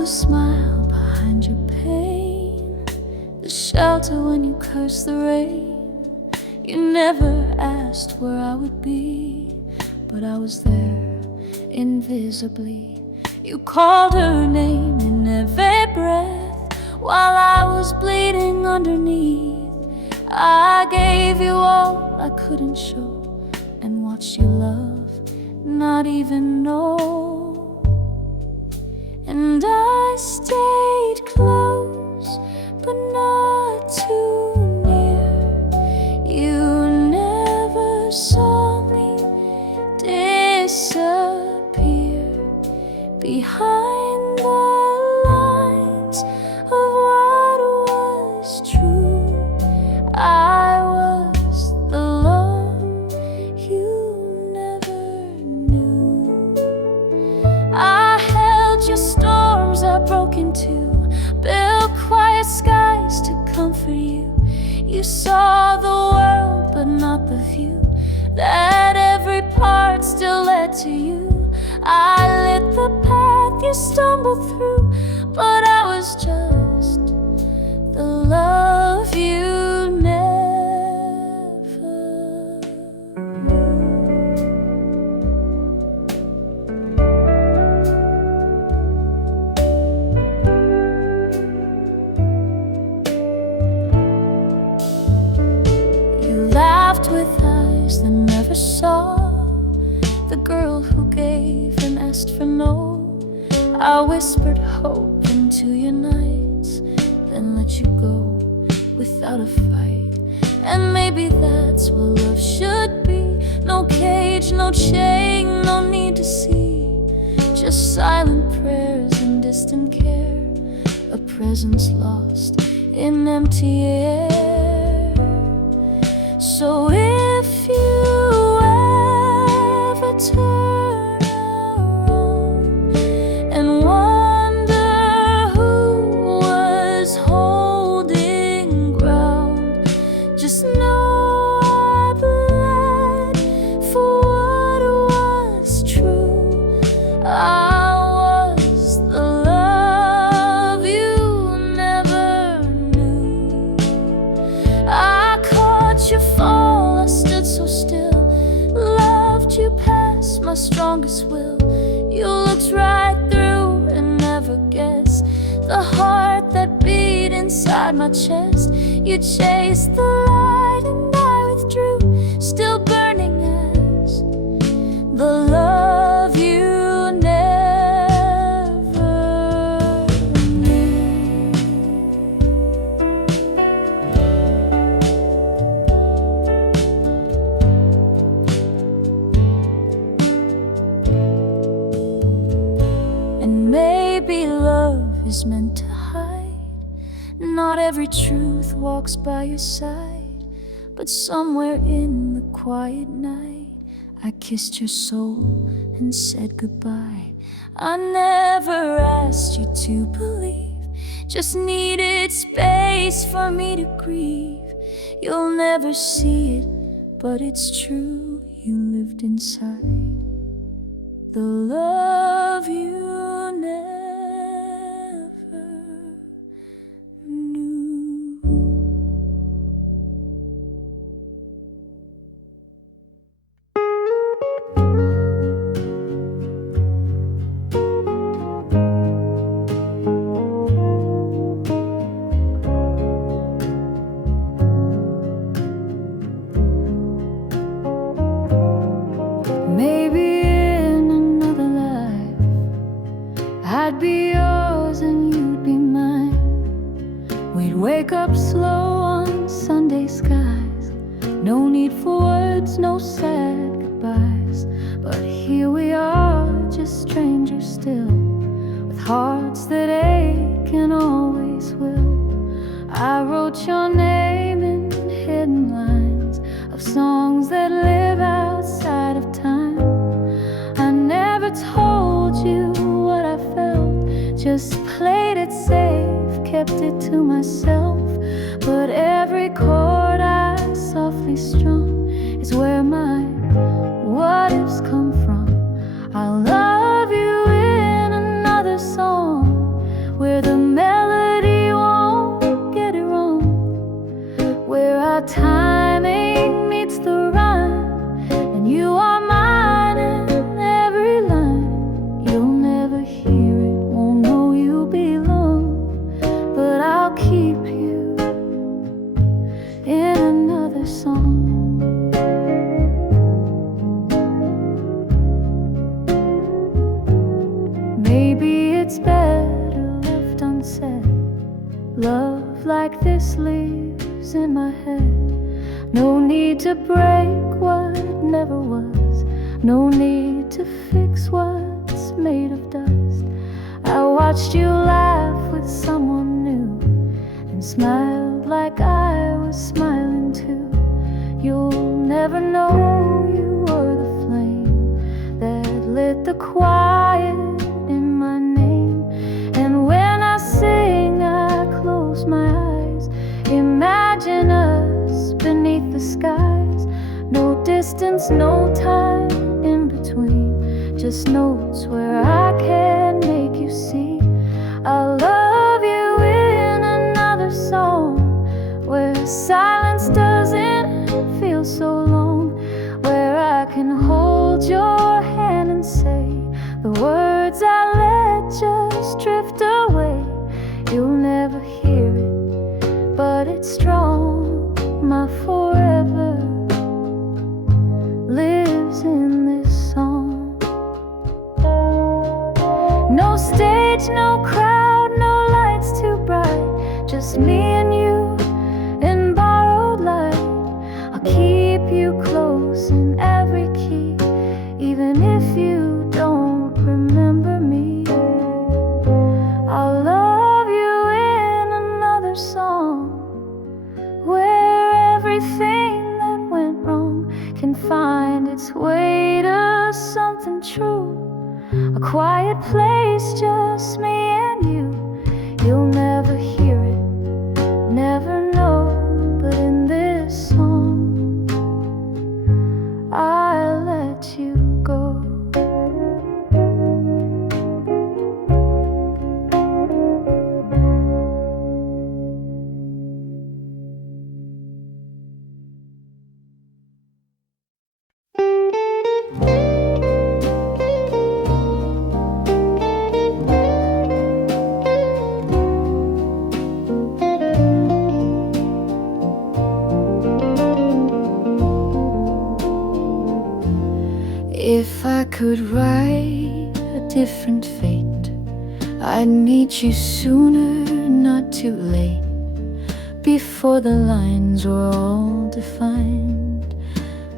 the smile behind your pain, the shelter when you curse the rain. You never asked where I would be, but I was there invisibly. You called her name in every breath while I was bleeding underneath. I gave you all I couldn't show and watched you love, not even know. And I stayed close, but not too near. You never saw me disappear behind the lines of what was true. I was the love you never knew. I held your storms, I broke into, built quiet skies to comfort you. You saw the world but not the view, that every part still led to you. I lit the path you stumbled through, but I was just the love you never knew. You laughed with eyes that never saw, the girl who gave and asked for no. I whispered hope into your nights, then let you go without a fight. And maybe that's what love should be. No cage, no chain, no need to see, just silent prayers and distant care, a presence lost in empty air. So if you ever turn around and wonder who was holding ground, just know I bled for what was true. I was the love you never knew. I caught your fall, I stood so still, loved you past my strongest will. You looked right through and never guessed the heart that beat inside my chest. You chased the light and I withdrew, still burning as the love you never knew. And maybe love is meant to hide. Not every truth walks by your side, but somewhere in the quiet night I kissed your soul and said goodbye. I never asked you to believe, just needed space for me to grieve. You'll never see it, but it's true, you lived inside the love you never knew. Maybe in another life I'd be yours and you'd be mine. We'd wake up slow on Sunday skies, no need for words, no sad goodbyes. But here we are, just strangers still, with hearts that ache and always will. I wrote your name in hidden lines of songs that live outside of time. I never told you what I felt, just played it safe, kept it to myself. But every chord I softly strung is where my what ifs come from. I love you in another song, Love like this lives in my head. No need to break what never was. No need to fix what's made of dust. I watched you laugh with someone new and smiled like I was smiling too. You'll never know you were the flame that lit the quiet in my name. And when I sing, I close my eyes. Imagine us beneath the skies. No distance, no time in between. Just notes where I can make you see. I'll love you in another song, where silence doesn't feel so long, where I can hold your hand and say the words I let just drift away. You'll never hear it, but it's strong. My forever lives in this song. No stage, no crowd, no lights too bright, just me and you in borrowed light. I'll keep you close in every key, even if you don't remember me. I'll love you in another song, where everything that went wrong can find its way to something true. A quiet place, just me and you. You'll never hear it, never know, but in this song I let you go. If I could write a different fate, I'd meet you sooner, not too late, before the lines were all defined,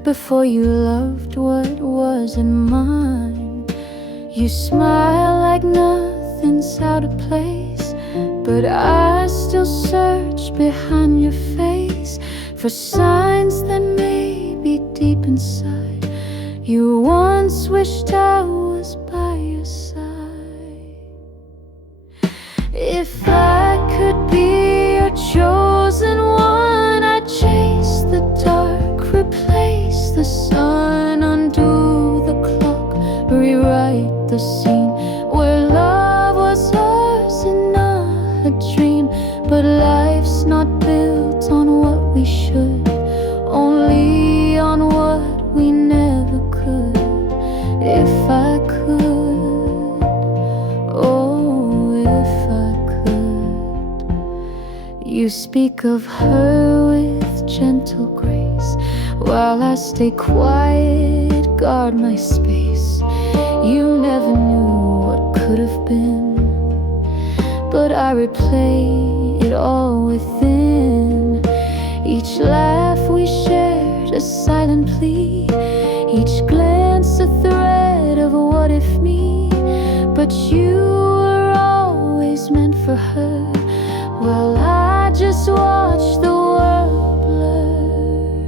before you loved what wasn't mine. You smile like nothing's out of place, but I still search behind your face for signs that may be deep inside. You once wished I was by your side. If I could be your chosen one, I'd chase the dark, replace the sun, undo the clock, rewrite the scene where love was ours and not a dream. But life's not built on what we should, only on what we never could. If I could, oh, if I could. You speak of her with gentle grace, while I stay quiet, guard my space. You never knew what could have been, but I replay it all within. Each laugh we shared, a silent plea, each glance a thread of a what if me. But you were always meant for her, while I just watched the world blur.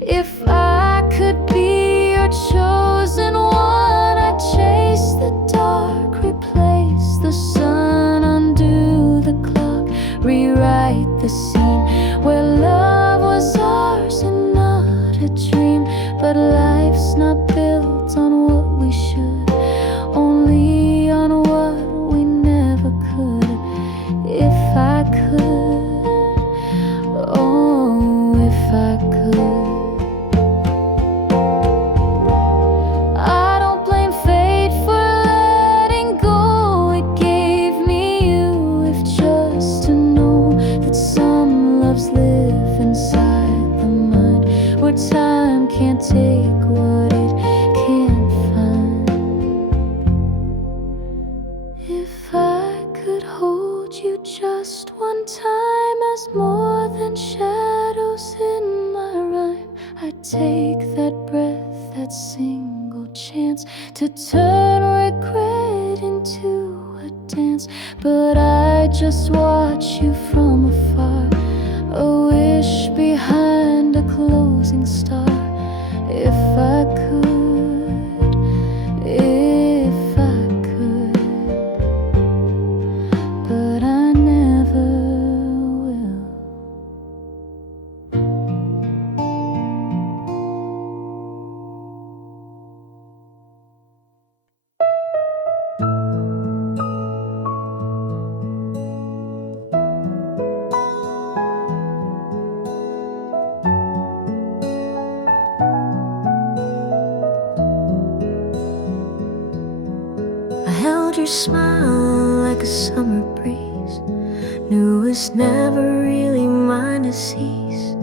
If I could be your chosen one, I'd chase the dark, replace the sun, undo the clock, rewrite the scene where love was ours and not a dream. But life's not built on what we should, only on what we never could. If I could, oh, if I could. I don't blame fate for letting go. It gave me you, if just to know that some loves live inside the mind, where time can't take just one time as more than shadows in my rhyme. I take that breath, that single chance to turn regret into a dance. But I just watch you from afar, a wish behind a closing star. If I could, if I could, but I never will. I held your smile like a summer breeze, knew it was never really mine to seize.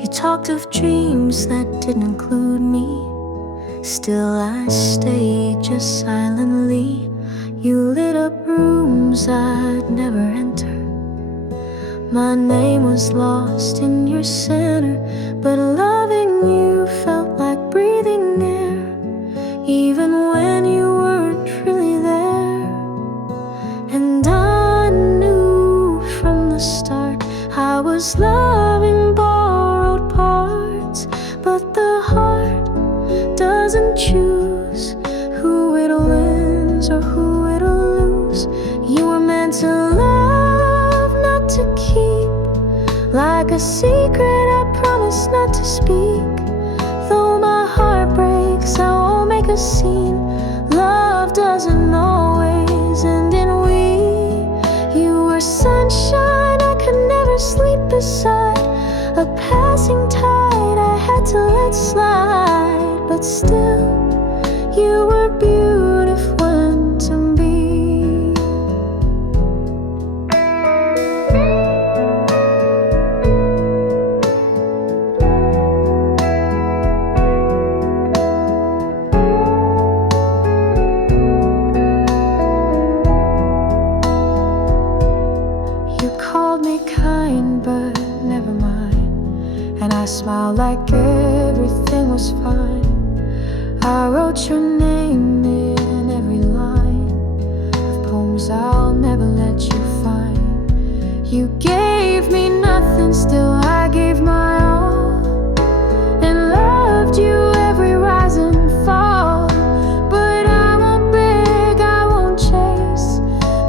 You talked of dreams that didn't include me, still I stayed just silently. You lit up rooms I'd never enter. My name was lost in your center, but loving you felt like breathing air, even when you weren't really there. And I knew from the start I was loving borrowed parts, but the heart doesn't choose who it'll lose or who it'll lose. You were meant to love, not to keep, like a secret I promise not to speak. Though my heart breaks, I won't make a scene. Love doesn't always end in we. You were sunshine I could never sleep beside, a passing tide I had to let slide. But still, you were beautiful to me. You called me kind, but never mind, and I smiled like everything was fine. I wrote your name in every line of poems I'll never let you find. You gave me nothing, still I gave my all, and loved you every rise and fall. But I won't beg, I won't chase,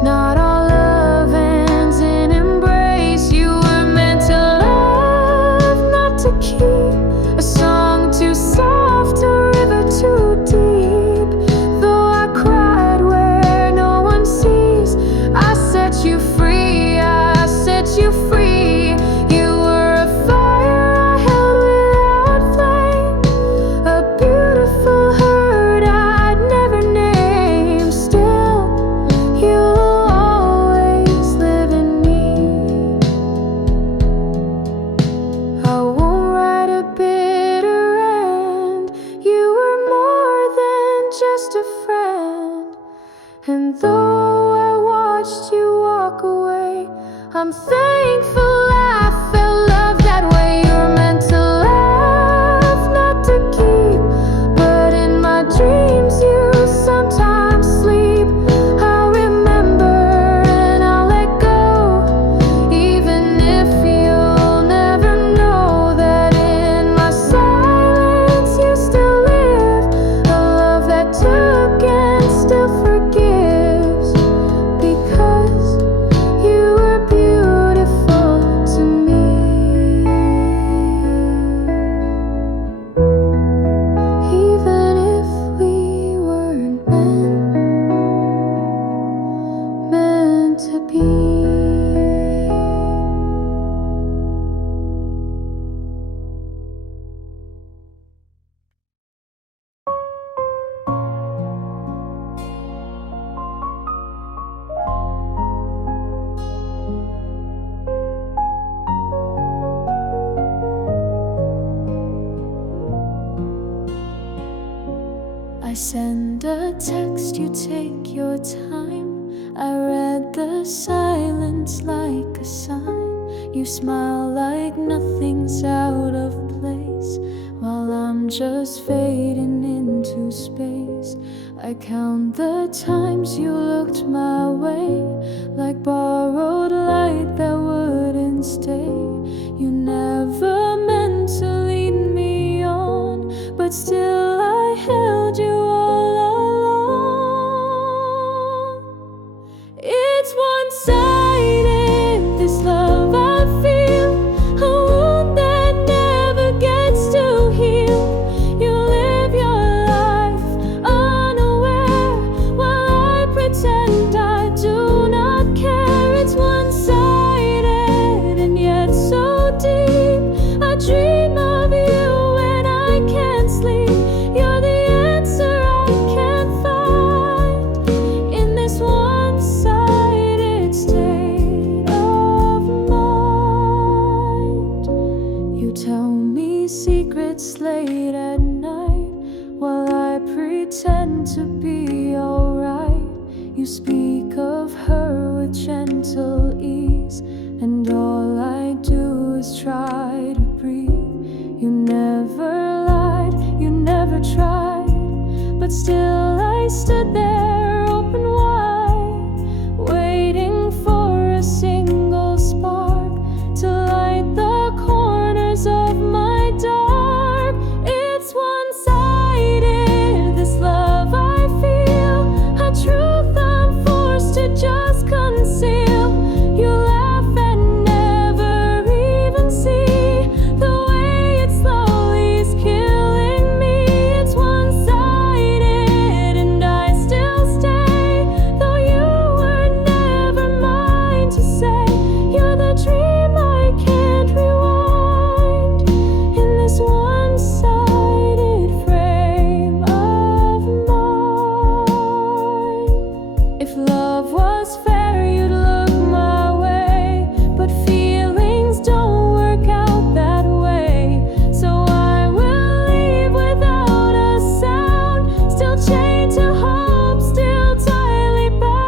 not all love ends in embrace. You were meant to love, not to keep, a song too soft, a river too deep. Though I cried where no one sees, I set you free, I set you free. You were a fire I held without flame, a beautiful hurt I'd never name. Still, you'll always live in me. I won't write a bitter end. You were more than just a friend. And though I watched you walk away, I'm thankful I felt love that way. You're meant to laugh, not to keep, but in my dreams you sometimes sleep. I'll remember and I'll let go, even if you'll never know that in my silence you still live. A love that took and still forgives, because you were beautiful to me. Even if we weren't meant to be. I send a text, you take your time. I read the silence glance like a sign. You smile like nothing's out of place, while I'm just fading into space. I count the times you looked my way, like borrowed light that wouldn't stay. You never meant to lead me on, but still I held you all along. It's one-sided, this love I feel, a wound that never gets to heal. You live your life unaware, while I pretend I do not care. It's one-sided and yet so deep. I dream of you when I can't sleep. You're the answer I can't find in this one-sided state of mind. You tell me secrets late at night, while I pretend to be alright. You speak of her with gentle ease, and all I do is try to breathe. You never lied, you never tried, but still I stood there open wide, waiting for a single spark to light the corners of my dark. It's one-sided, this love I feel, a truth I'm forced to just conceal. You laugh and never even see the way it slowly is killing me. It's one-sided and I still stay, though you were never mine to say. You're the dream I can't rewind in this one-sided frame of mind. If love was fair, you'd look my way, but feelings don't work out that way. So I will leave without a sound, still chained to hope, still tightly bound.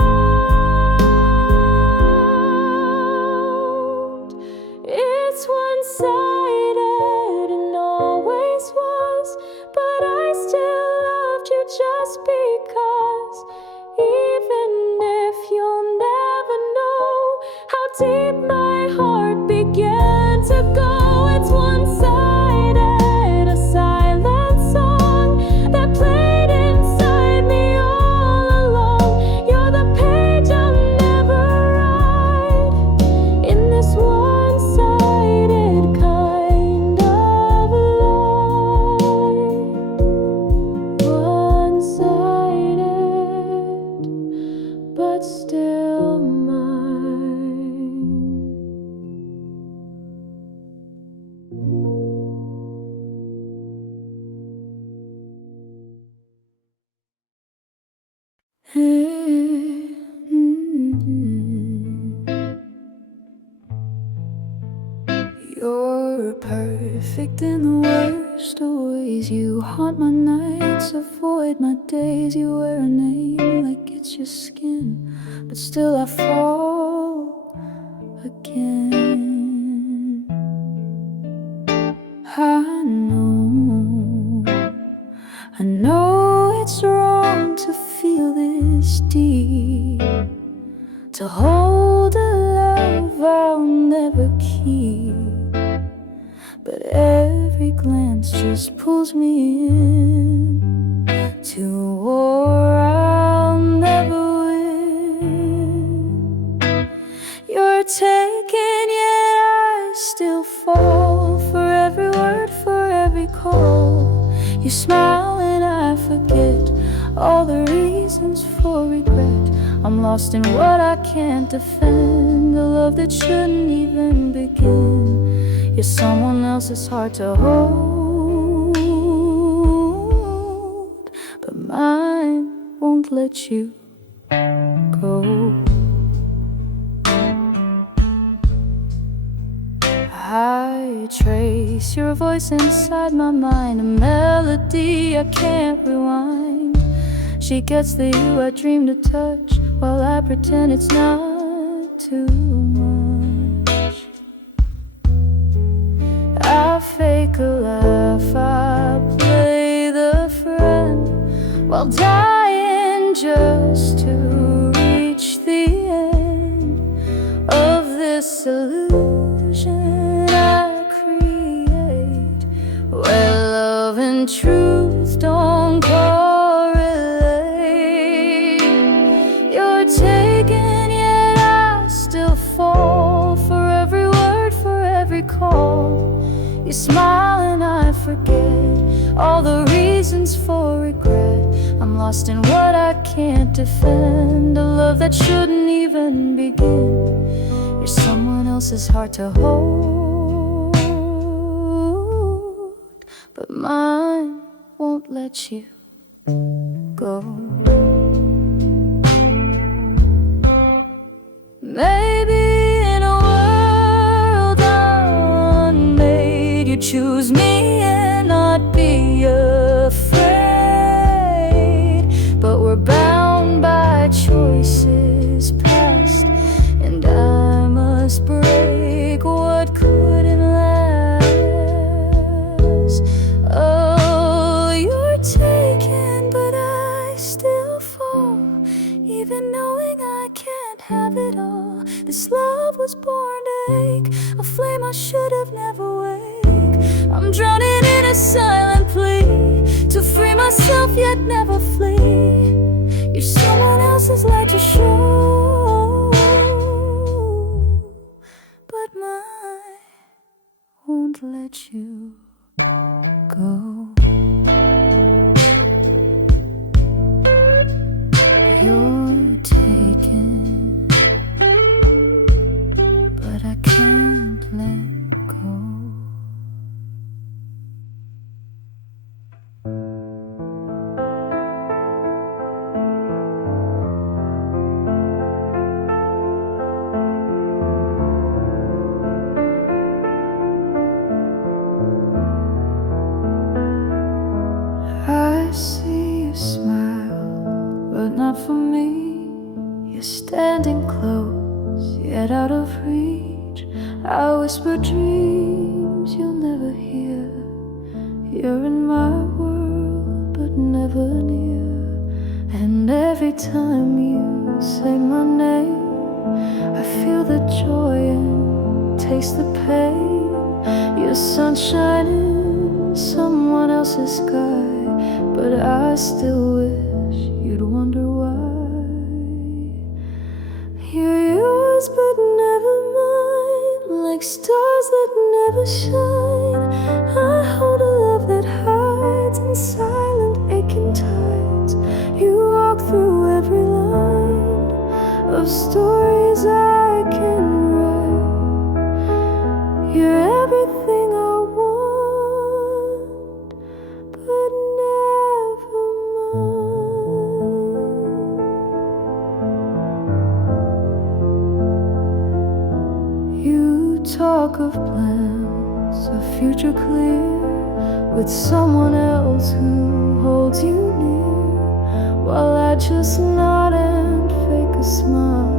It's one-sided and always was, but I still loved you just because. Even if you'll never know how deep my heart began to go. It's one-sided, a silent song that played inside me all along. You're the page I'll never write in this one-sided kind of life. One-sided, but still mine. You're perfect in the worst of ways. You haunt my nights, avoid my days. You wear a name like it's your skin, but still I fall again. I know it's wrong to feel this deep, to hold a love I'll never keep. But every glance just pulls me in to war I'll never win. You're taken, yet I still fall for every word, for every call. You smile and I forget all the reasons for regret. I'm lost in what I can't defend, a love that shouldn't even begin. You're someone else's heart to hold, but mine won't let you go. I trace your voice inside my mind, a melody I can't rewind. She gets the you I dream to touch, while I pretend it's not too I'll die just to reach the end of this illusion I create, where love and truth don't correlate. You're taken, yet I still fall for every word, for every call. You smile and I forget all the reasons for regret. I'm lost in what I can't defend, a love that shouldn't even begin. You're someone else's heart to hold, but mine won't let you go. Maybe in a world unmade, you choose me and not be afraid. But we're bound by choices past, and I must break what couldn't last. Oh, you're taken, but I still fall, even knowing I can't have it all. This love was born to ache, a flame I should have never waked. I'm drowning in a silent plea to free myself yet never flee. You're someone else's light to show, but mine won't let you go. You're taken, but I can't let go. I see you smile, but not for me. You're standing close, yet out of reach. I whisper dreams you'll never hear. You're in my world, but never near. And every time you say my name, I feel the joy and taste the pain. You're sunshine in someone else's sky, but I still wish you'd wonder why. You're yours but never mine, like stars that never shine. I hold a love that hides in silent aching tides. You walk through every line of stories I can write. You're everything I want, but never mine. You talk of plans, a future clear, with someone else who holds you near, while I just nod and fake a smile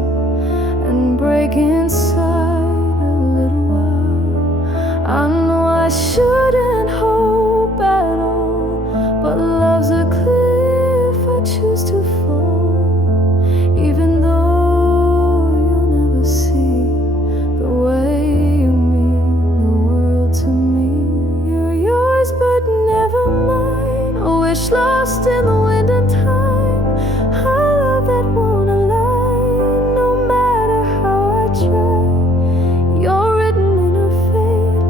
and break inside a little while. I know I shouldn't hope at all, but love's a cliff I choose to fall, even though you'll never see the way you mean the world to me. You're yours but never mine, a wish lost in the wind and time. I love that won't align, no matter how I try. You're written in her fate,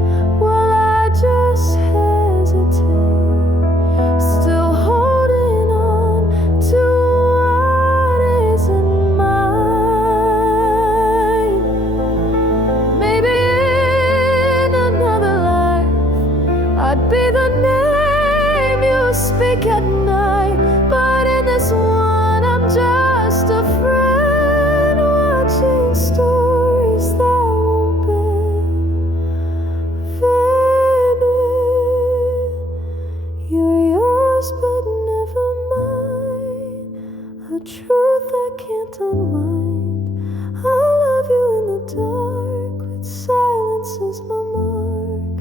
while I just hesitate, still holding on to what isn't mine. Maybe in another life I'd be the name you speak at night, but in this one I'm just a friend watching stories that won't bend. You're yours but never mine, a truth I can't unwind. I love you in the dark, with silence as my mark.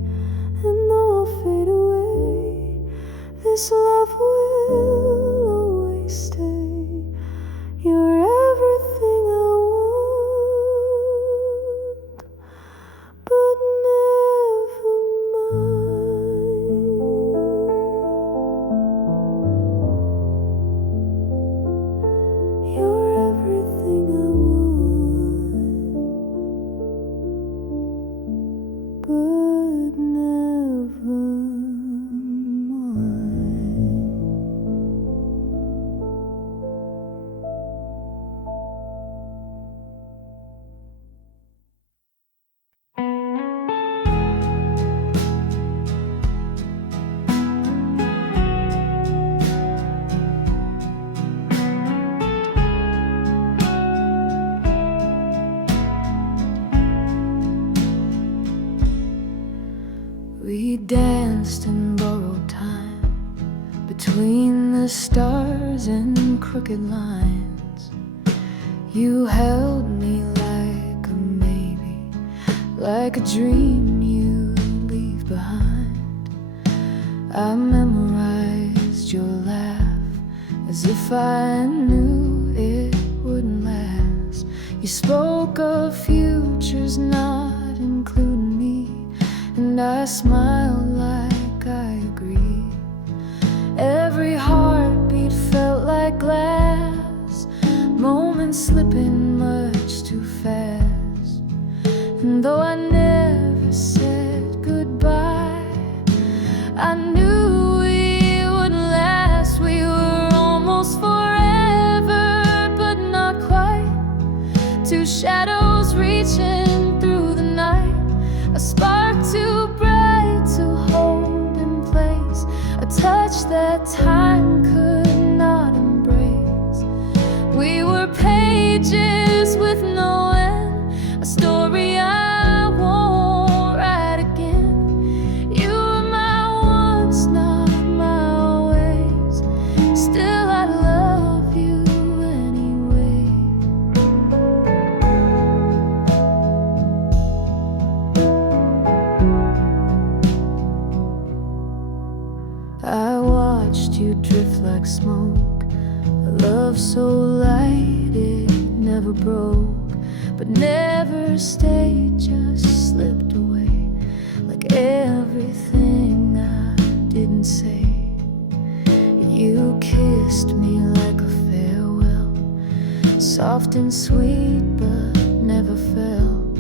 And though I'll fade away, this love will always We danced in borrowed time between the stars and crooked lines. You held me like a maybe, like a dream you leave behind. I memorized your laugh as if I knew it wouldn't last. You spoke of futures not including me, and I smiled like I agreed. Every heartbeat felt like glass, moments slipping much too fast. And though I never said goodbye, I knew we wouldn't last. We were almost forever, but not quite. Two shadows reaching through the night, a spark too bright to hold in place, a touch that time could not embrace. We were pages with no end, a story I won't write again. You were my once, not my always. Still I love you anyway. I watched you drift like smoke, a love so light it never broke, but never stayed, just slipped away, like everything I didn't say. You kissed me like a farewell, soft and sweet but never fell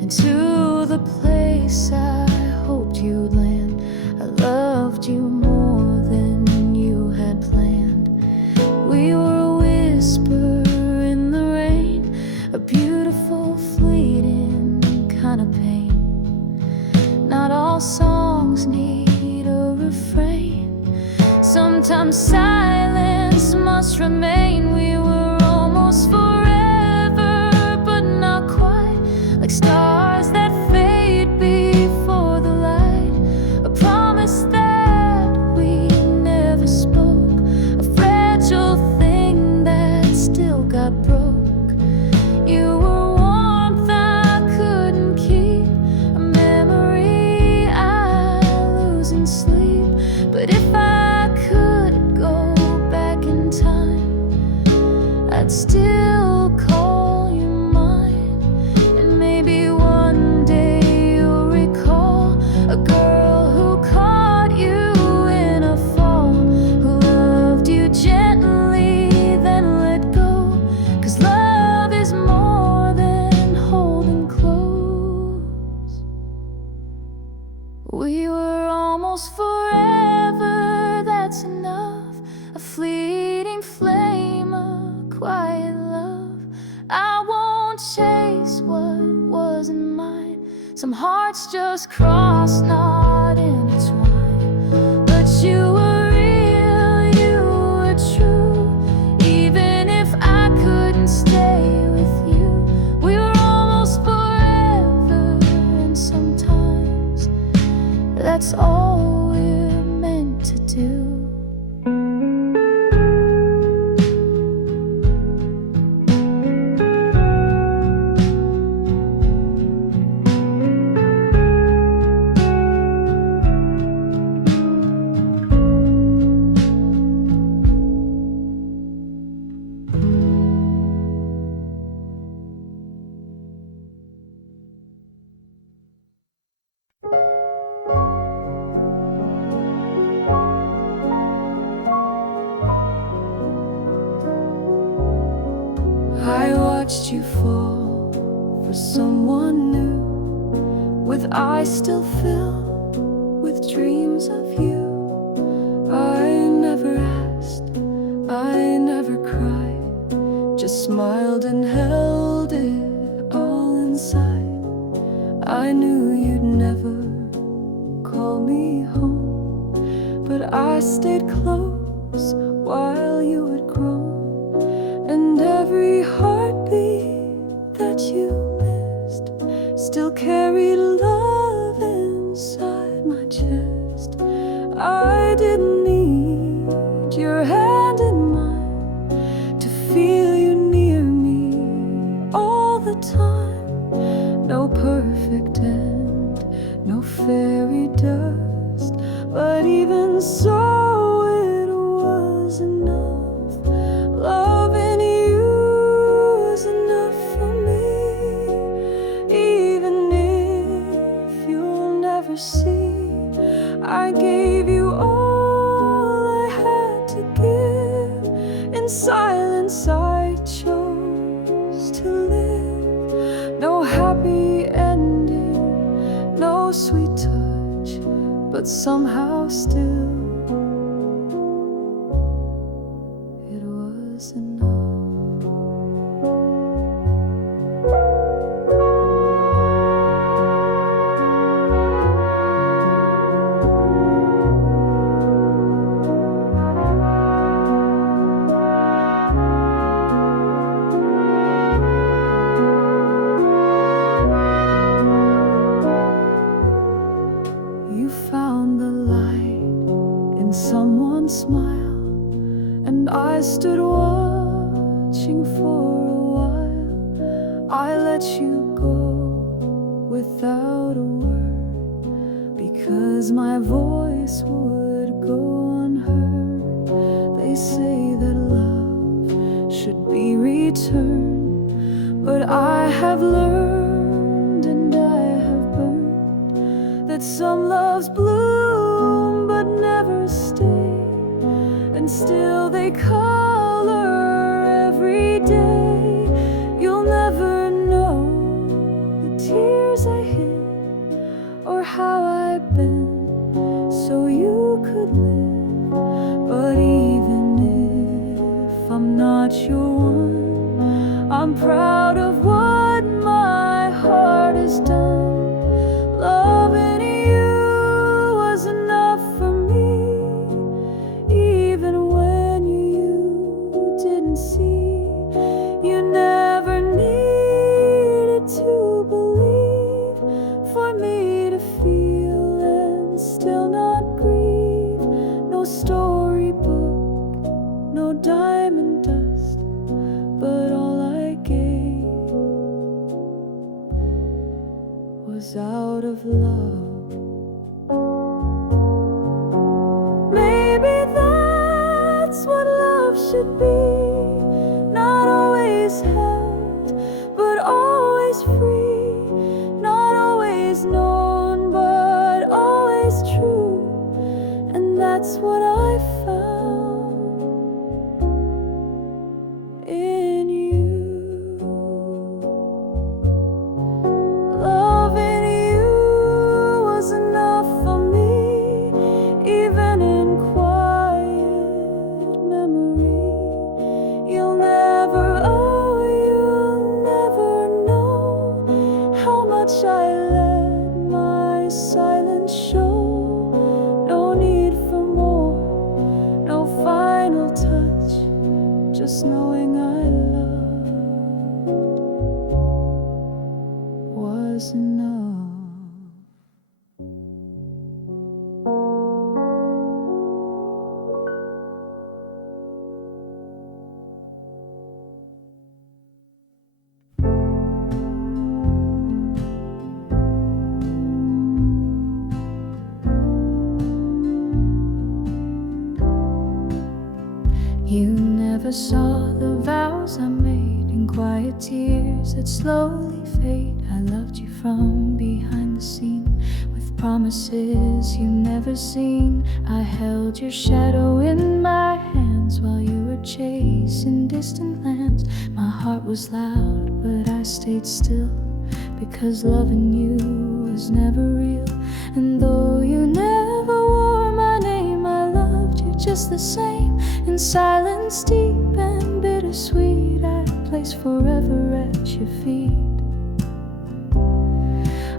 into the place I hoped you'd land. I loved you more than you had planned. We were a whisper in the rain, a beautiful fleeting kind of pain. Not all songs need a refrain, sometimes silence must remain. We were almost forever, but not quite, like stars that fade before the light, a promise that we never spoke, a fragile thing that still got broke. You were warmth I couldn't keep, a memory I lose in sleep. But if I could go back in time, I'd still call you mine. And maybe one day you'll recall a girl who caught you in a fall, who loved you gently then let go. 'Cause love is more than holding close. We were almost forever, that's enough. A fleeting flame, a quiet love. I won't chase what wasn't mine. Some hearts just cross, not intertwine. But you were real, you were true. Even if I couldn't stay with you, we were almost forever. And sometimes that's all we're meant to do. I watched you fall for someone new, with eyes still filled with dreams of you. I never asked, I never cried, just smiled and held it all inside. I knew you'd never call me home, but I stayed close while you had grown. And every heartbeat that you missed still carried love inside my chest. dust, but even so it was enough. Loving you is enough for me, even if you'll never see. I gave you all I had to give. In silence I chose to live. No happy ending, no sweet touch, but somehow still it was enough. You found the light in someone's smile, and I stood watching for a while. I let you go without a word, because my voice would go unheard. They say that love should be returned, but I have learned and I have burned that some loves bloom but never stay, and still they color every day. You'll never know the tears I hid or how I've been so you could live. But even if I'm not your one, I'm proud of what my heart has done. Loving you was enough for me, even when you didn't see. You never needed to believe for me to feel and still not grieve. No storybook, no diamond dust, but all I gave was out of love. Maybe that's what love should be. Not always held, but always free. Not always known, but always true. And that's what I found in you. Loving you was enough for me, even in quiet memory. You'll never, oh, you'll never know how much I let my silence show. No need for more, no final touch, just knowing I loved was enough. You never saw the vows I made in quiet tears that slowly fade. I loved you from behind the scene with promises you never seen. I held your shadow in my hands while you were chasing distant lands. My heart was loud, but I stayed still, because loving you was never real. And though you never wore my name, I loved you just the same. In silence deep and bittersweet, I place forever at your feet.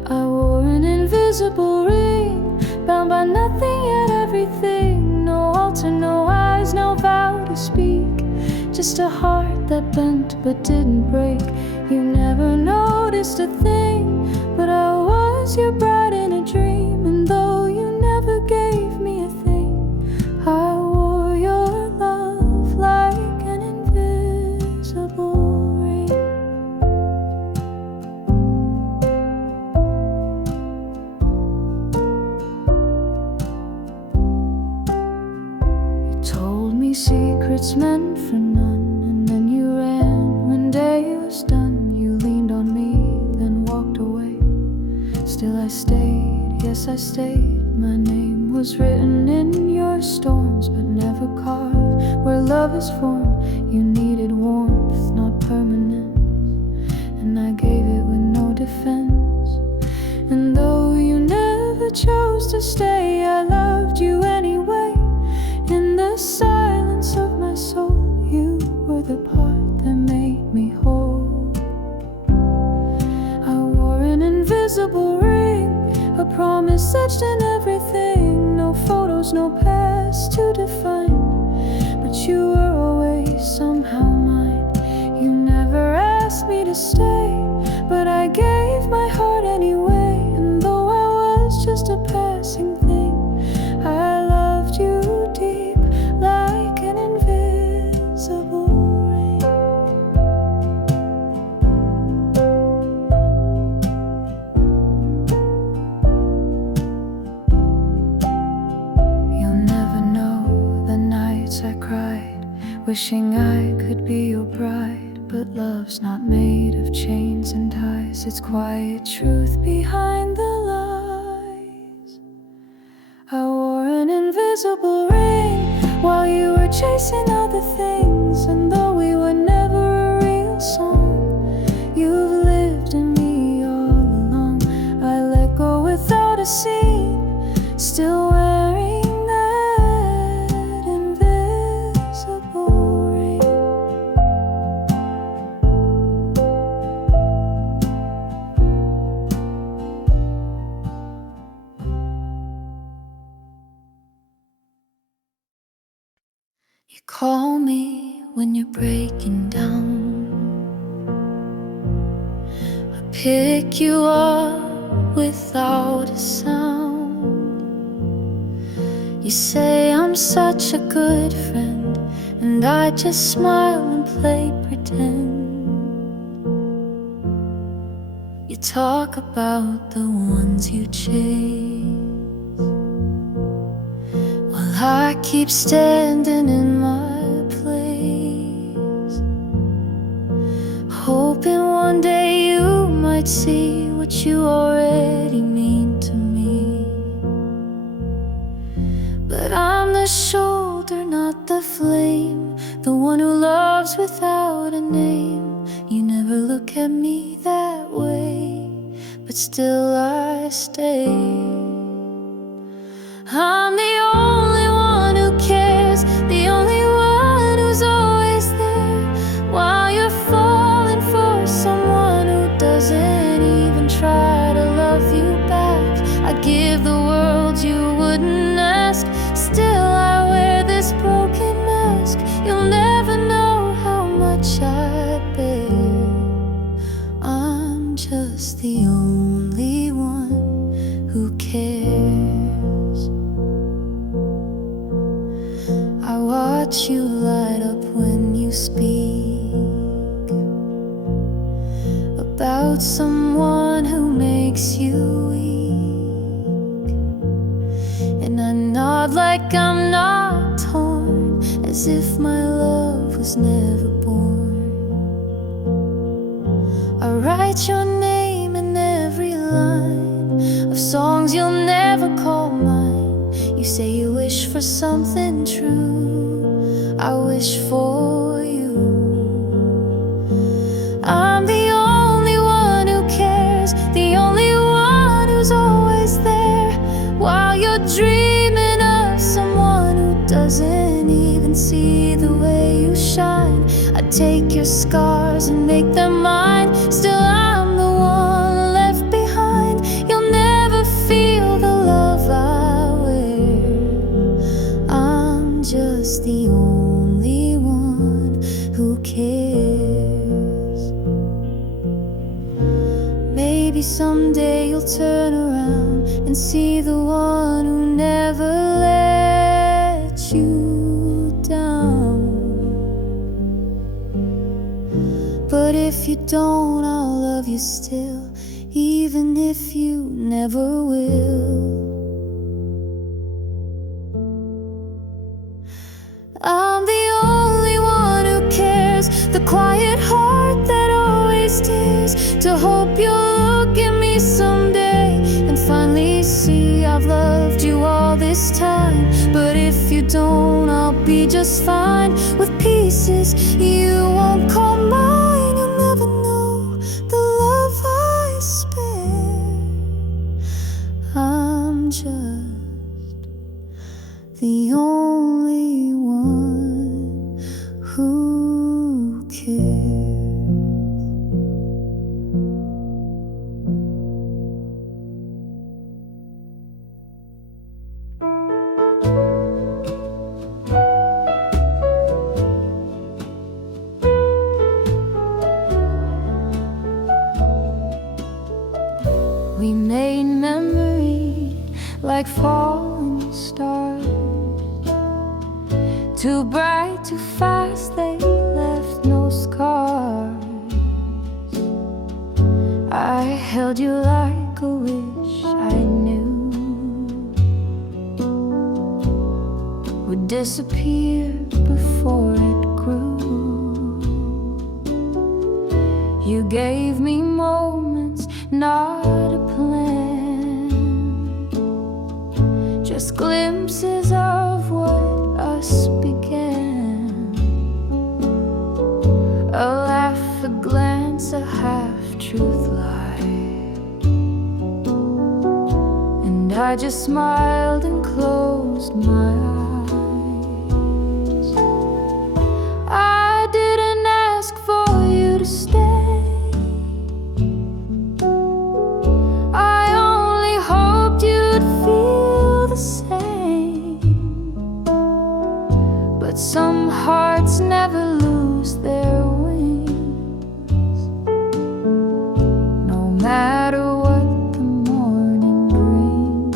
I wore an invisible ring, bound by nothing yet everything. No altar, no eyes, no vow to speak, just a heart that bent but didn't break. You never noticed a thing, but I was your bride in a dream. And though you never gave me a thing, I wore your love like an invisible ring. that's meant for none. And then you ran when day was done. You leaned on me, then walked away. Still I stayed, yes I stayed. My name was written in your storms, but never carved. Where love is formed, you needed warmth, not permanence. And I gave it with no defense. And though you never chose to stay, I loved you anyway. In the silence of my soul, you were the part that made me whole. I wore an invisible ring, a promise etched in everything. No photos, no past to define, but you were always somehow mine. You never asked me to stay, but I gave my heart anyway. And though I was just a passing thing, I loved you deep, like an invisible ring. You'll never know the nights I cried, wishing I could be your bride. But love's not made of chains and ties, it's quiet truth behind the lies. I wore an invisible ring while you were chasing other things. And though we were never a real song, you've lived in me all along. I let go without a scene, still wearing that invisible ring. You call me when you're breaking down. I pick you up without a sound. You say I'm such a good friend, and I just smile and play pretend. You talk about the ones you chase, while I keep standing in my place, hoping one day you might see what you already mean to me. But I'm the shoulder, not the flame, the one who loves without a name. You never look at me that way, but still I stay. I'm the only one who cares, the only one who's always there, while you're falling for someone who doesn't even try to love you back. I'd give the world you wouldn't ask, still I wear this broken mask. You'll never know how much I bear. I'm just the only one who cares. I watch you light up when you speak about someone who makes you weak, and I nod like I'm not torn, as if my love was never born. I write your name in every line of songs you'll never call mine. You say you wish for something true, I wish for you. I'm the only one who cares, the only one who's always there, while you're dreaming of someone who doesn't even see the way you shine. I take your scars and make them mine, still I'm the one left behind. You'll never feel the love I wear. I'm just the only one who cares. Maybe someday you'll turn around and see the one who never let you down. But if you don't, I'll love you still, even if you never will. I'm the only to hope you'll look at me someday and finally see I've loved you all this time. But if you don't, I'll be just fine with pieces you won't call mine. You'll never know the love I spare. I'm just the only one who cares. We made memories like falling stars, too bright, too fast, they left no scars. I held you like a wish I knew would disappear before it grew. You gave me moments, not a plan, just glimpses of what us began. A laugh, a glance, a half-truth lie, and I just smiled and closed my eyes. I didn't ask for you to stay, but some hearts never lose their wings, no matter what the morning brings.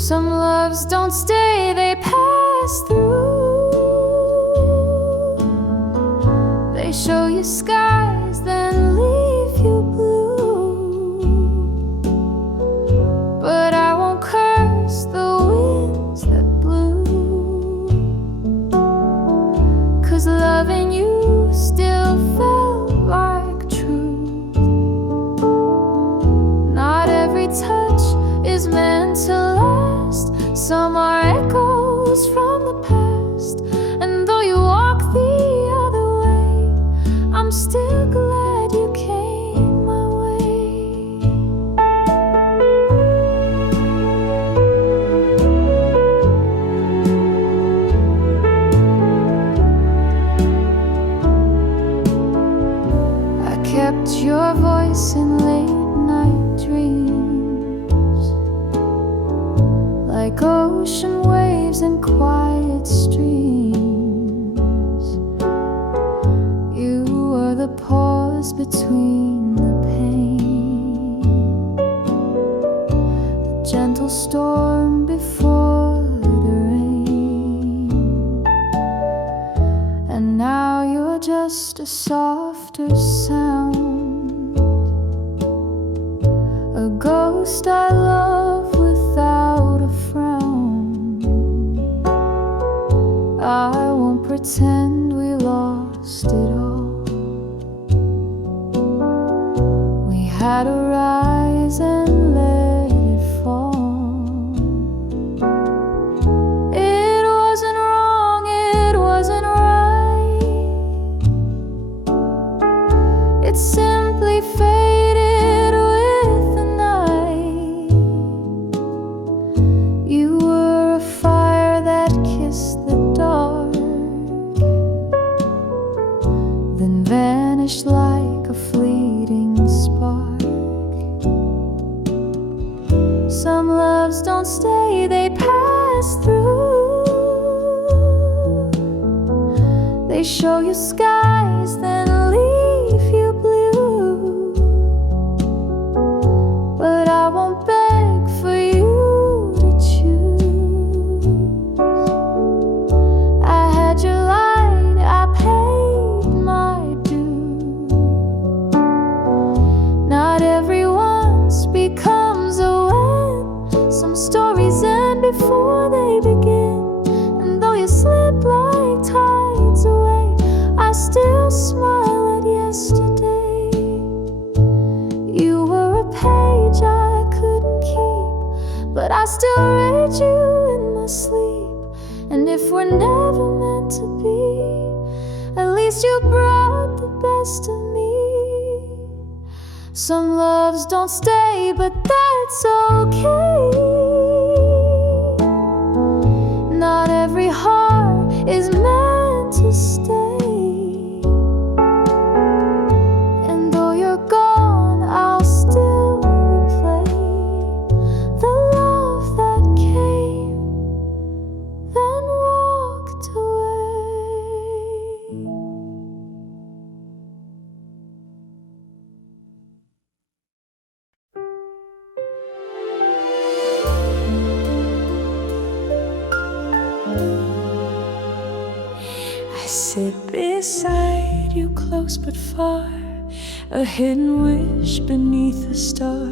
Some loves don't stay, they pass through. They show you skies, then leave you blue. But I won't curse the winds that blew, 'cause loving you still felt like truth. Not every touch is meant to last. Some are echoes from the past, and though you walk the other way, I'm still glad you came my way. I kept your voice in late-night dreams, like ocean waves and quiet streams. You were the pause between the pain, the gentle storm before the rain. And now you're just a softer sound, a ghost I love without a frown. I won't pretend we lost it all. We had to rise and let it fall. It wasn't wrong, it wasn't right. It simply faded with the night. You were a fire that kissed the dark, then vanished like a fleeting spark. Some loves don't stay, they pass through. They show you skies, then leave you blue. But I won't beg for you to choose. I had your light, I paid my due. Not everyone's becomes a when. Some stories end before they begin, and though you slip like tides away, I still smile at yesterday. You were a page I couldn't keep, but I still read you in my sleep. And if we're never meant to be, at least you brought the best of me. Some loves don't stay, but that's okay. Not every heart is meant to stay. And though you're gone, I'll still replay the love that came, then walked away. I sit beside you, close but far, a hidden wish beneath a star.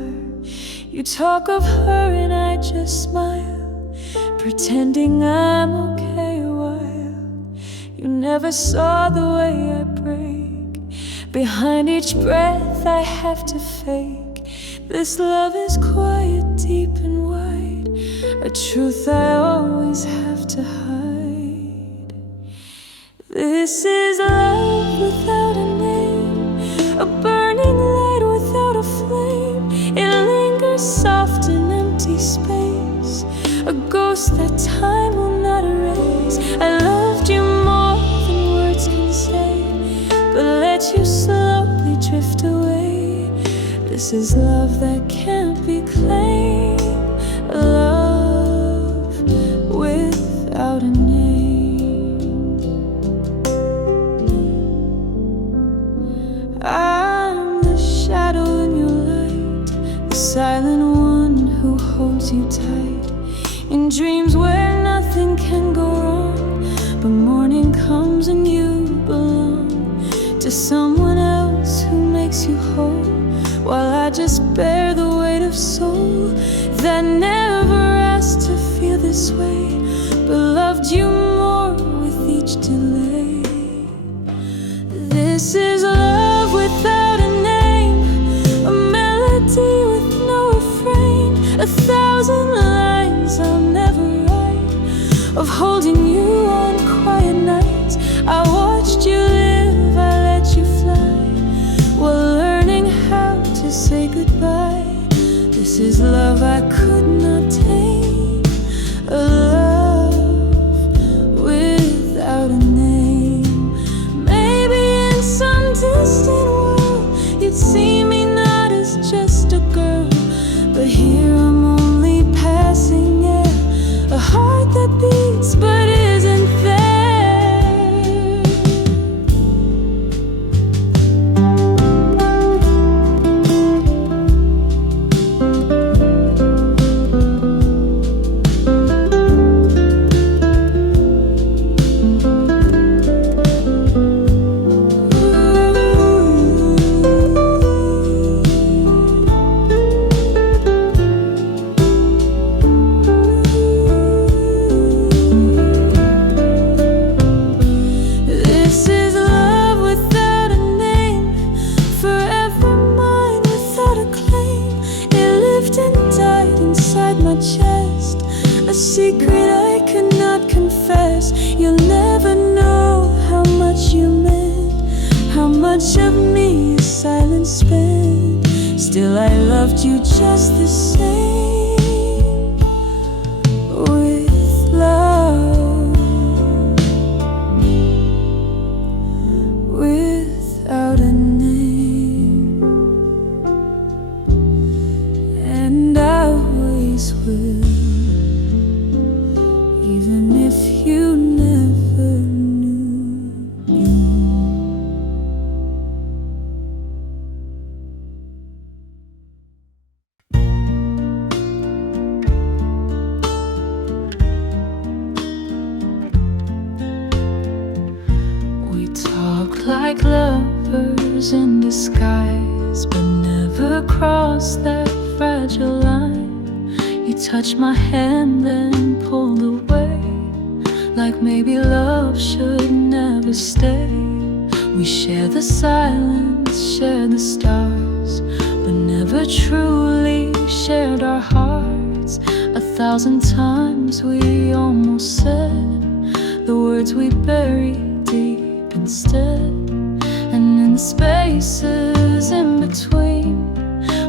You talk of her and I just smile, pretending I'm okay while you never saw the way I break. Behind each breath I have to fake. This love is quiet, deep and wide, a truth I always have to hide. This is love without a name, a burning light without a flame. It lingers soft in empty space, a ghost that time will not erase. I loved you more than words can say, but let you slowly drift away. This is love that can't be claimed, a love without a name. I'm the shadow in your light, the silent one who holds you tight in dreams where nothing can go wrong. But morning comes and you belong to someone else who makes you whole, while I just bear the weight of soul that never asked to feel this way, but loved you more with each delay. This is love without a name, a melody with no refrain, 1,000 lines I'll never write, of holding you on quiet nights. I watched you live, I let you fly, while learning how to say goodbye. This is love I could not tame, a love without a name. Maybe in some distant world you'd see me not as just a girl, but here I'm only passing air, a heart that beats but isn't there. A secret I could not confess. You'll never know how much you meant, how much of me your silence spent. Still I loved you just the same, with love without a name, and I always will. Even if you never knew me. We talk like lovers in disguise, but never cross that fragile line. You touched my hand then pulled away, like maybe love should never stay. We share the silence, share the stars, but never truly shared our hearts. 1,000 times we almost said the words we buried deep instead. And in the spaces in between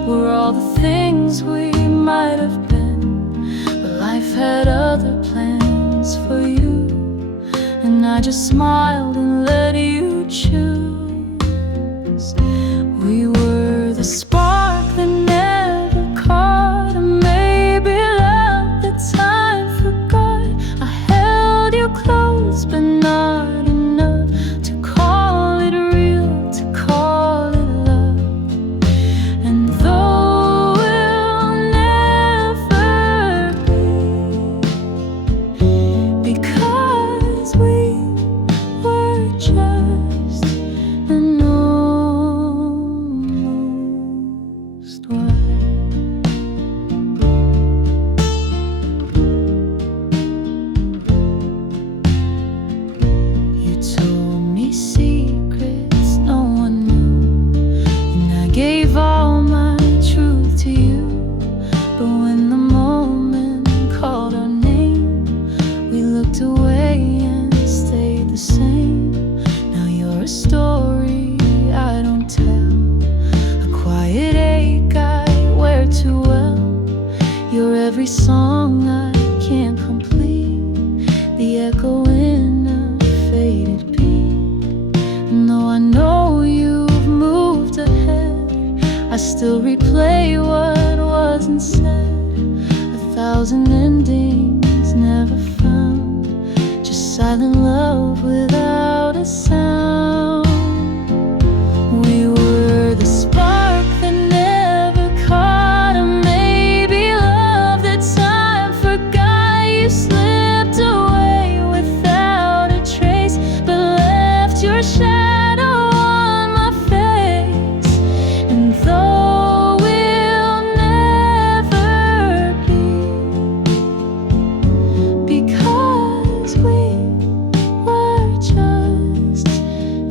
were all the things we might have been, but life had other plans for you, and I just smiled and let you choose. We were the spark that never caught, and maybe love that time forgot. I held you close, but not enough to call it real, to call it love. And though we'll never be, because we were just an almost word. You told me secrets no one knew, and I gave all my truth to you. But when the moment called our name, we looked away and stayed the same. Now you're a story I don't tell, a quiet ache I wear too well. You're every song I can't complete, the echo in a faded beat. And though I know you've moved ahead, I still replay what wasn't said. 1,000 endings never found, just silent love without a sound. We were the spark that never caught, and maybe love that time forgot. You slipped away without a trace, but left your shadow on my face. And though we'll never be, because we were just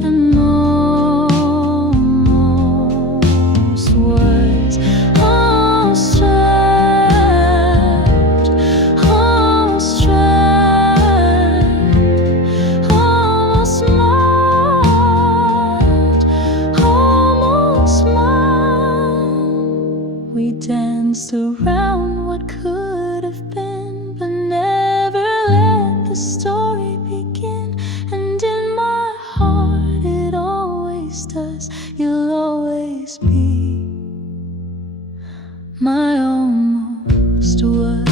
an almost words, almost tried, almost tried, almost marked, almost mine. We danced around what could have been, but never let the story begin. And in my heart it always does. You'll always be my almost was.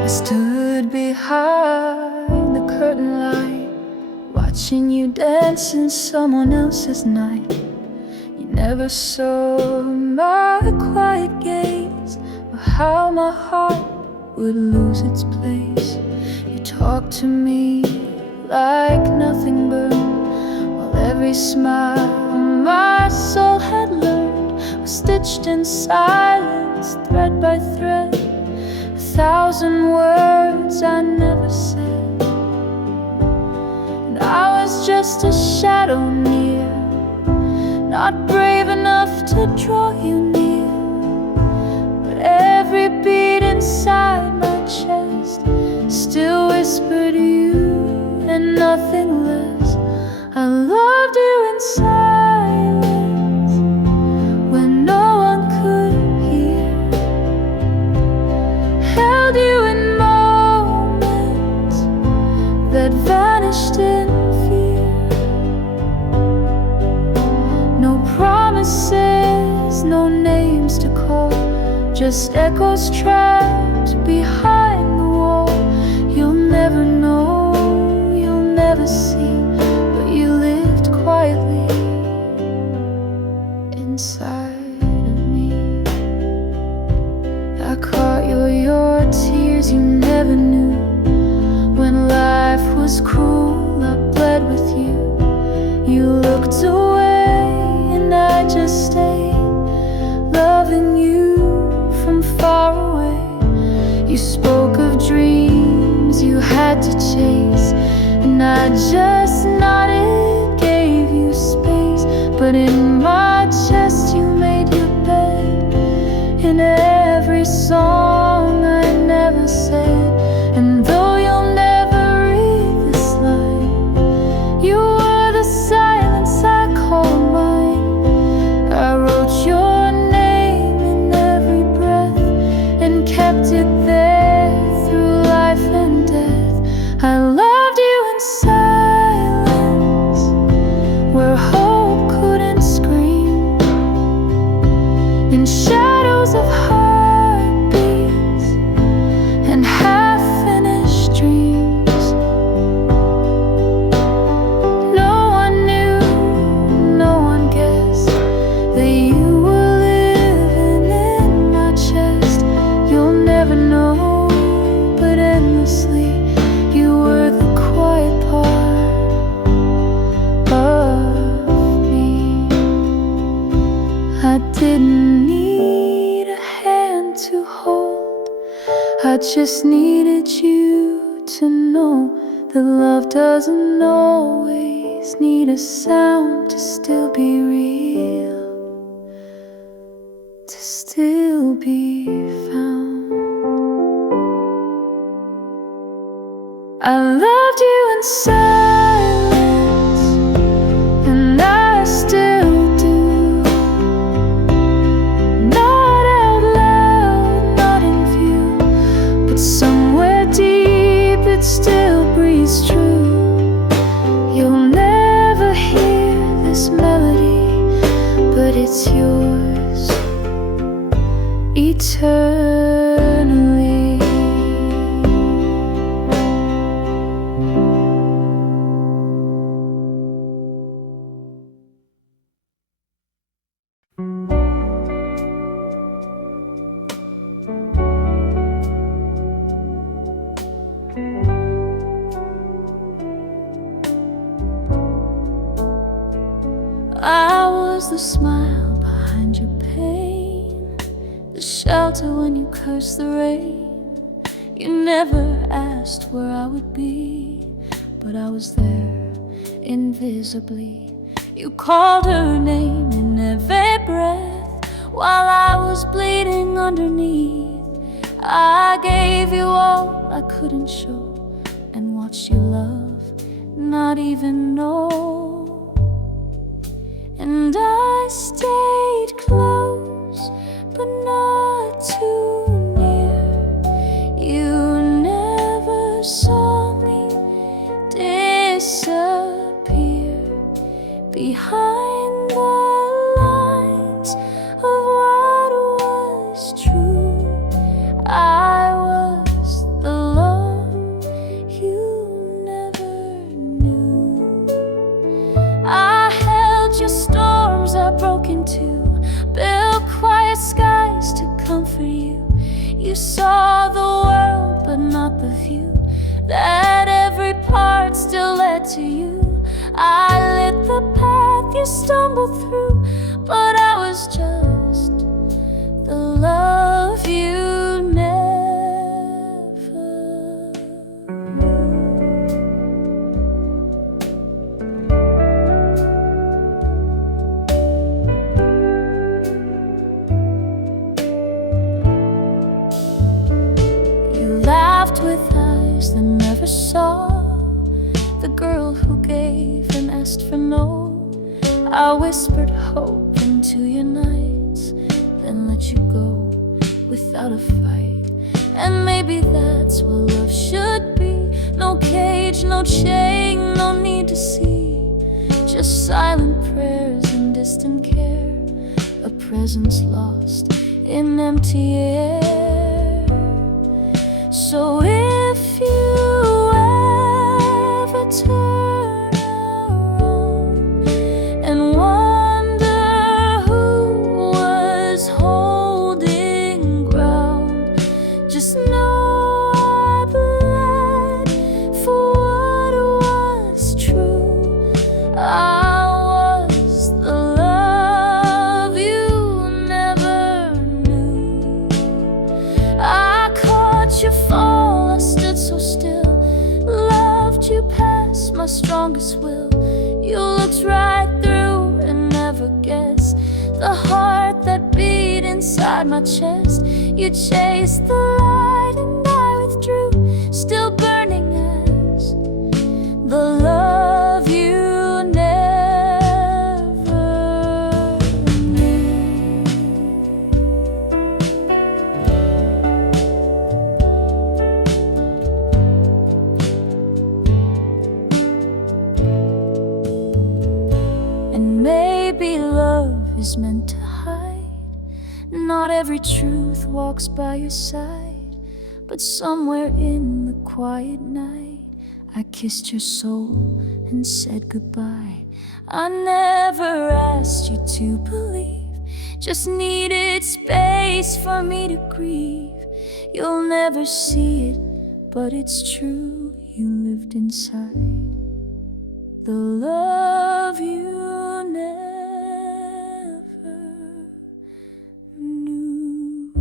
I stood behind the curtain light, watching you dance in someone else's night. You never saw my quiet gaze, or how my heart would lose its place. You talked to me like nothing burned, while every smile my soul had learned was stitched in silence, thread by thread. 1,000 words I never said, and I was just a shadow near, not brave enough to draw you near. But every beat inside my chest still whispered you and nothing less. I loved you in silence when no one could hear, held you in moments that vanished in fear. No promises, no names to call, just echoes trapped behind the wall. You'll never know, you'll never see, but you lived quietly inside of me. things you never knew. When life was cruel, I bled with you. You looked away and I just stayed, loving you from far away. You spoke of dreams you had to chase, and I just nodded, gave you space. But in my chest you made your bed, in every song I never said. And though you'll never read this line, you were the silence I called mine. I wrote your name in every breath and kept it there through life and death. I loved you in silence, where hope couldn't scream, in shadows of heartbeats and half-finished dreams. No one knew, no one guessed that you were living in my chest. You'll never know, but endlessly you were the quiet part of me. I didn't need a hand to hold, I just needed you to know that love doesn't always need a sound to still be real, to still be found. I loved you in silence, and I still do. Not out loud, not in view, but somewhere deep it still breathes true. You'll never hear this melody, but it's yours eternally. I was the smile behind your pain, the shelter when you cursed the rain. You never asked where I would be, but I was there invisibly. You called her name in every breath while I was bleeding underneath. I gave you all I couldn't show and watched you love, not even know. And I stayed close, but not too near. You never saw me disappear behind the lines of what was true. I was the love you never knew. I held your storms I broke into, built quiet skies to comfort you. You saw the world but not the view, that every part still led to you. I lit the path you stumbled through, but I was just the love you never knew. You laughed with eyes that never saw, the girl who gave and asked for no. I whispered hope into your nights, then let you go without a fight. And maybe that's what love should be. No cage, no chain, no need to see, just silent prayers and distant care, a presence lost in empty air. So if you ever turn around and wonder who was holding ground, just know watch you fall, I stood so still, loved you past my strongest will. You looked right through and never guessed the heart that beat inside my chest. You chased the light and I withdrew, still burning as the love you never knew. And maybe love is meant to hide. Not every truth walks by your side, but somewhere in the quiet night I kissed your soul and said goodbye. I never asked you to believe, just needed space for me to grieve. You'll never see it, but it's true, you lived inside the love you never knew.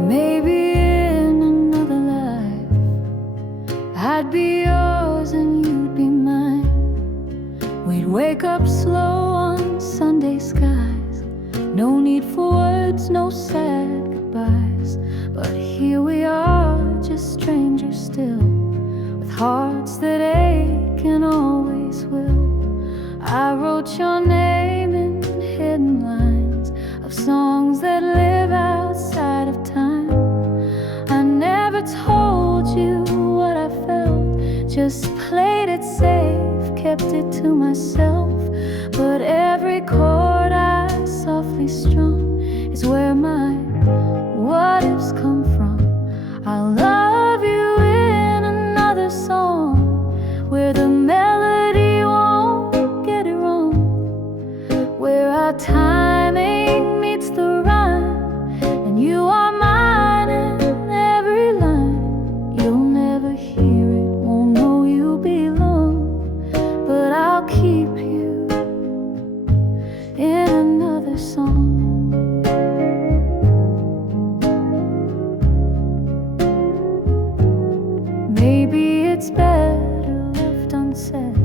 Maybe in another life I'd be yours and you'd be mine. We'd wake up slow on Sunday skies. No need for words, no sad goodbyes. But here we are, just strangers still, with hearts that ache and always will. I wrote your name in hidden lines of songs that live outside of time. I never told you what I felt, just played it safe, kept it to myself. But every chord I softly strum is where my what ifs come from. I'll love you in another song, where the melody won't get it wrong, where our timing meets the rhyme, and you are mine in every line. You'll never hear it, won't know you belong, but I'll keep you in another song. Maybe it's better left unsaid.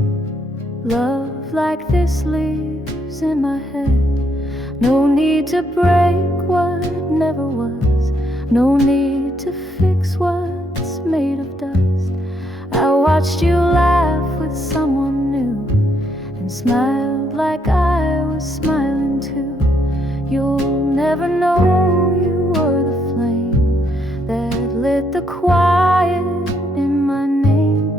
Love like this lives in my head. No need to break what never was, no need to fix what's made of dust. I watched you laugh with someone new and smiled like I was smiling too. You'll never know you were the flame that lit the quiet in my name.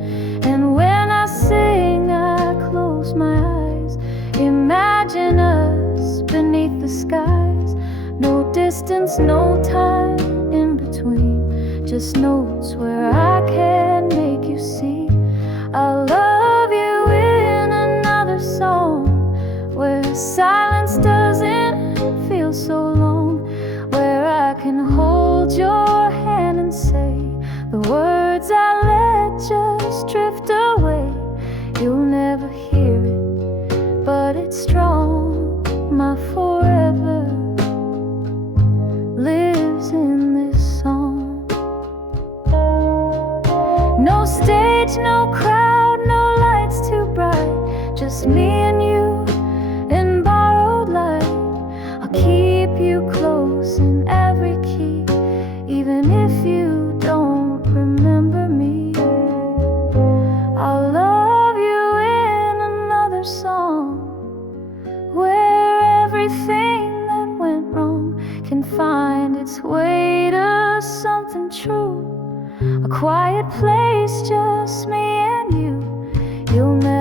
And when I sing, I close my eyes, imagine us beneath the skies. No distance, no time in between, just notes where I can make you see. I'll love you in another song, where silence doesn't feel so long, where I can hold your hand and say the words I let just drift away. You'll never hear it, but it's strong. My forever lives in this song. No stage, no crowd, no lights too bright, just me and you in borrowed light. I'll keep you close in every key, even if you don't remember me. I'll love you in another song, where everything that went wrong can find its way to something true. A quiet place, just me and you. You'll never